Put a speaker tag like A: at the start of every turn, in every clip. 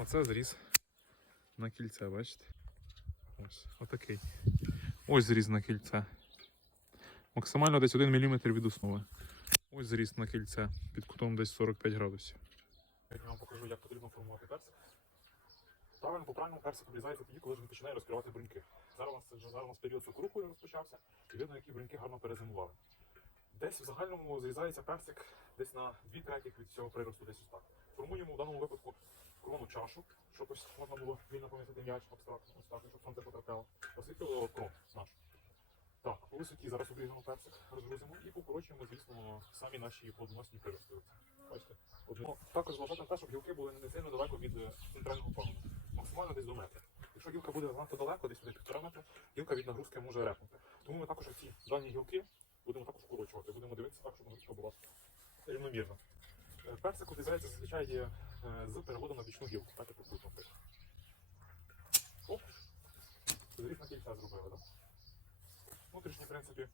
A: Оце зріз на кільце, бачите? Ось отакий. Ось зріз на кільце. Максимально десь 1 мм від основи. Ось зріз на кільце під кутом десь 45 градусів. Я вам покажу, як потрібно формувати персик. Правильно, по правильному персик обрізається тоді, коли він починає розкривати бруньки. Зараз у нас, зараз у нас період сокоруху розпочався, і видно, які бруньки гарно перезимували. Десь в загальному зрізається персик десь на 2 третіх від цього приросту, десь так. Формуємо в даному випадку крону чашу, щоб ось можна було вільно помістити м'яч абстрактно, ось так, щоб сонце потрапляло. Освітлювало крон наш. Так, по висоті зараз обрізаємо персик, розгрузимо і покорочуємо, звісно, самі наші плодоносні прирости. Бачите? От, ну, також зважати на те, щоб гілки були не сильно далеко від е, центрального пагону. Максимально десь до метра. Якщо гілка буде занадто далеко, десь до півтора метра, гілка від нагрузки може репнути. Тому ми також ці дані гілки будемо також вкорочувати. Будемо дивитися так, щоб нагрузка була рівномірна. Е, Персик обрізається зазвичай е, з переводом на бічну гілку, так як тут, наприклад. Оп. Зріз кільця зробили, так? Внутрішні, в принципі,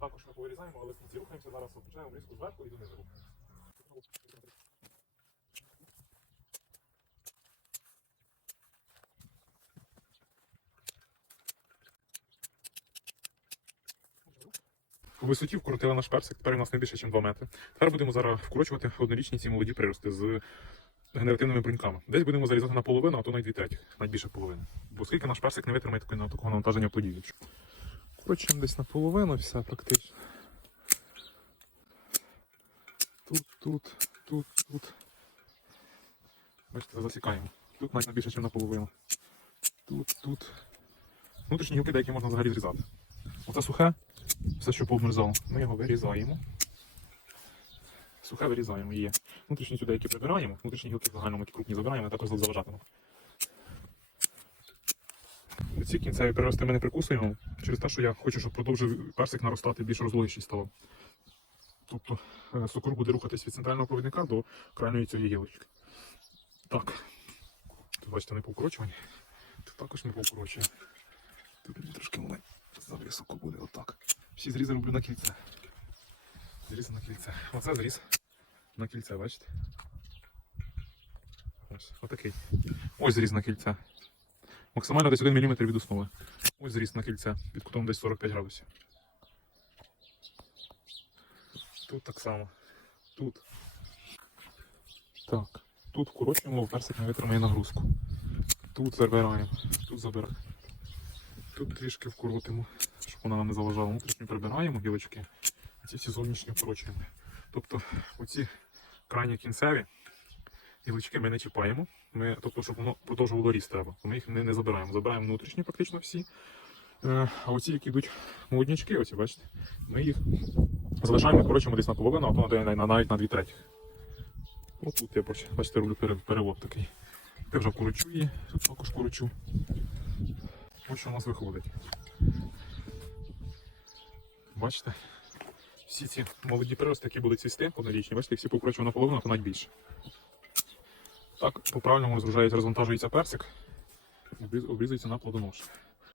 A: також ми повирізаємо, але в кінці рухаємося зараз, починаємо різку зверху і донизу рухаємося. По висоті вкрутили наш персик, тепер у нас не більше, ніж 2 метри. Тепер будемо зараз вкорочувати однорічні ці молоді прирости з генеративними бруньками. Десь будемо зарізати на половину, а то навіть дві третіх, навіть більше половини. Бо оскільки наш персик не витримає такої, такого навантаження плодів. Вкорочуємо десь наполовину, все практично. Тут, тут, тут, тут. Бачите, засікаємо. Тут навіть більше, ніж наполовину. Тут, тут. Внутрішні гілки деякі можна взагалі зрізати. Оце сухе, все, що повмерзало, ми його вирізаємо. Сухе вирізаємо, є. Внутрішні сюди, які прибираємо, внутрішні гілки в загальному ті крупні забираємо, також заважатимуть. Ці кінцеві прирости ми не прикусуємо через те, що я хочу, щоб продовжив персик наростати більш розлогіший ставав. Тобто е, сокор буде рухатись від центрального провідника до крайньої цієї гілочки. Так. Тут бачите, не повкорочувані. Тут також не повкорочуємо. Тут трошки маленько. Зависоко буде отак. Всі зрізи роблю на кільце. Зріз на кільце. Оце зріз на кільце, бачите? Ось, отакий. Ось зріз на кільце. Максимально десь 1 мм від основи. Ось зріз на кільце під кутом десь 45 градусів. Тут так само. Тут. Так. Тут вкорочуємо, персик не витримає нагрузку. Тут забираємо. Тут забираємо. Тут трішки вкоротимо, щоб вона нам не заважала. Внутрішню прибираємо гілочки, а ці всі зовнішні вкорочуємо. Тобто оці крайні кінцеві гілочки ми не чіпаємо. Ми, тобто, щоб воно продовжувало ріст треба. Ми їх не, не забираємо. Забираємо внутрішні практично всі. Е, А оці, які йдуть молоднячки, оці, бачите, ми їх залишаємо, коротше, десь наполовину, а то на- на- навіть на дві треті. Ось тут я бачите, роблю пере- перевод такий. Я вже вкорочу її, тут також корочу. Ось що у нас виходить. Бачите? Всі ці молоді прирости, які були цвісти однорічні, бачите, всі покручуємо наполовину, то навіть більше. Так, по правильному розгружається, розвантажується персик, обріз- обрізується на плодоноші.